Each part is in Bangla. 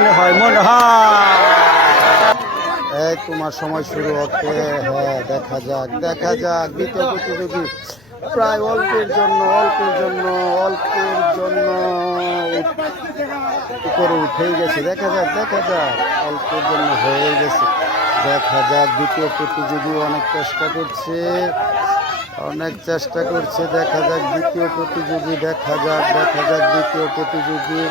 মনে হয় মনে হয়। তোমার সময় শুরু হচ্ছে হ্যাঁ দেখা যাক দেখা যাক, দ্বিতীয় প্রতিযোগী। প্রায় অল্পের জন্য অল্পের জন্য অল্পের জন্য উপরে উঠেই গেছে। দেখা যাক দেখা যাক, অল্পের জন্য হয়ে গেছে। দেখা যাক, দ্বিতীয় প্রতিযোগী অনেক চেষ্টা করছে, অনেক চেষ্টা করছে। দেখা যাক, দ্বিতীয় প্রতিযোগী, দেখা যাক দেখা যাক, দ্বিতীয় প্রতিযোগী।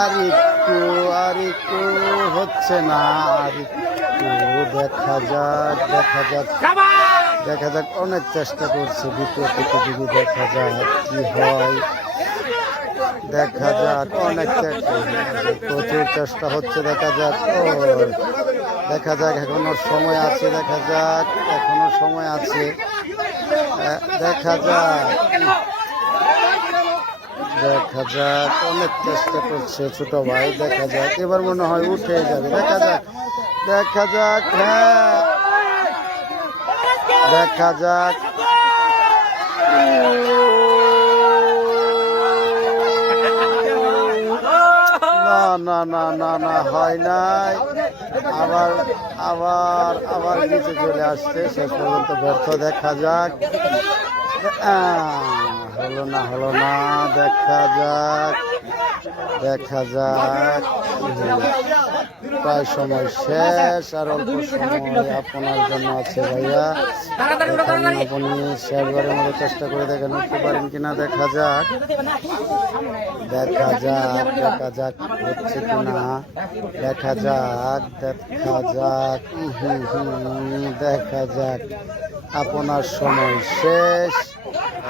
আর একটু হচ্ছে না আর দেখা যাক দেখা যাক। দেখা যাক, অনেক চেষ্টা করছে, দ্বিতীয় প্রতিযোগী দেখা যাক কি হয়। দেখা যাক, অনেক প্রচুর চেষ্টা হচ্ছে, দেখা যাক দেখা যাক, এখনও সময় আছে, দেখা যাক, এখনও সময় আছে। দেখা যাক। দেখা যাক অনেক চেষ্টা করছে ছোট ভাই দেখা যাক। এবার মনে হয় উঠে যাবে দেখা যাক দেখা যাক হ্যাঁ। দেখা যাক। না না না না না হয় নাই। আবার আবার আবার নিচে চলে আসছে শেষ পর্যন্ত ব্যর্থ দেখা যাক। আহ, হলো না হলো না, দেখা যাক দেখা যাক প্রায় সময় শেষ আর অল্প সময় আপনার জন্য আছে ভাইয়া। আপনি শেষবারের মতো চেষ্টা করে দেখেন উঠতে পারেন কিনা, দেখা যাক। দেখা যাক দেখা যাক হচ্ছে কিনা। দেখা যাক দেখা যাক দেখা যাক। আপনার সময় শেষ।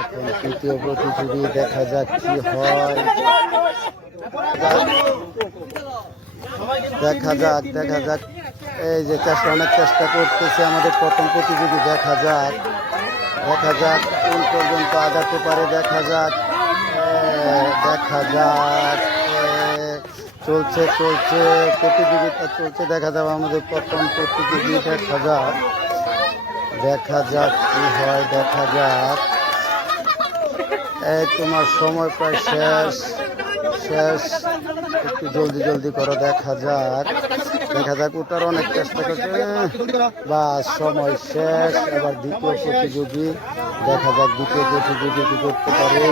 এখন তৃতীয় প্রতিযোগী দেখা যাক কি হয়। দেখা যাক দেখা যাক। এই যে চেষ্টা, অনেক চেষ্টা করতেছে আমাদের প্রথম প্রতিযোগী, দেখা যাক। দেখা যাক কোন পর্যন্ত আগাতে পারে, দেখা যাক। দেখা যাক। চলছে চলছে, প্রতিযোগিতা চলছে, দেখা যাবে আমাদের প্রথম প্রতিযোগী, দেখা যাক। দেখা যাক কি হয়, দেখা যাক। এই তোমার সময় প্রায় শেষ। শেষ। একটু জলদি জলদি করো, দেখা যাক। দেখা যাক ওটার অনেক চেষ্টা করছে। বা সময় শেষ। এবার দ্বিতীয় প্রতিযোগী। দেখা যাক দ্বিতীয় প্রতিযোগী কি করতে পারে।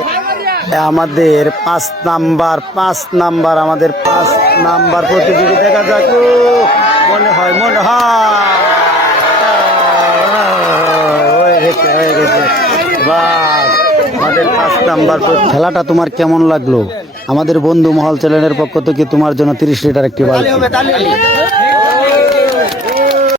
আমাদের পাঁচ নাম্বার পাঁচ নাম্বার, আমাদের পাঁচ নাম্বার প্রতিযোগী। দেখা যাক। নাম্বার খেলাটা তোমার কেমন লাগল? আমাদের বন্ধু মহল চ্যানেলের পক্ষ থেকে তোমার জন্য তিরিশ লিটার একটি বাল্টি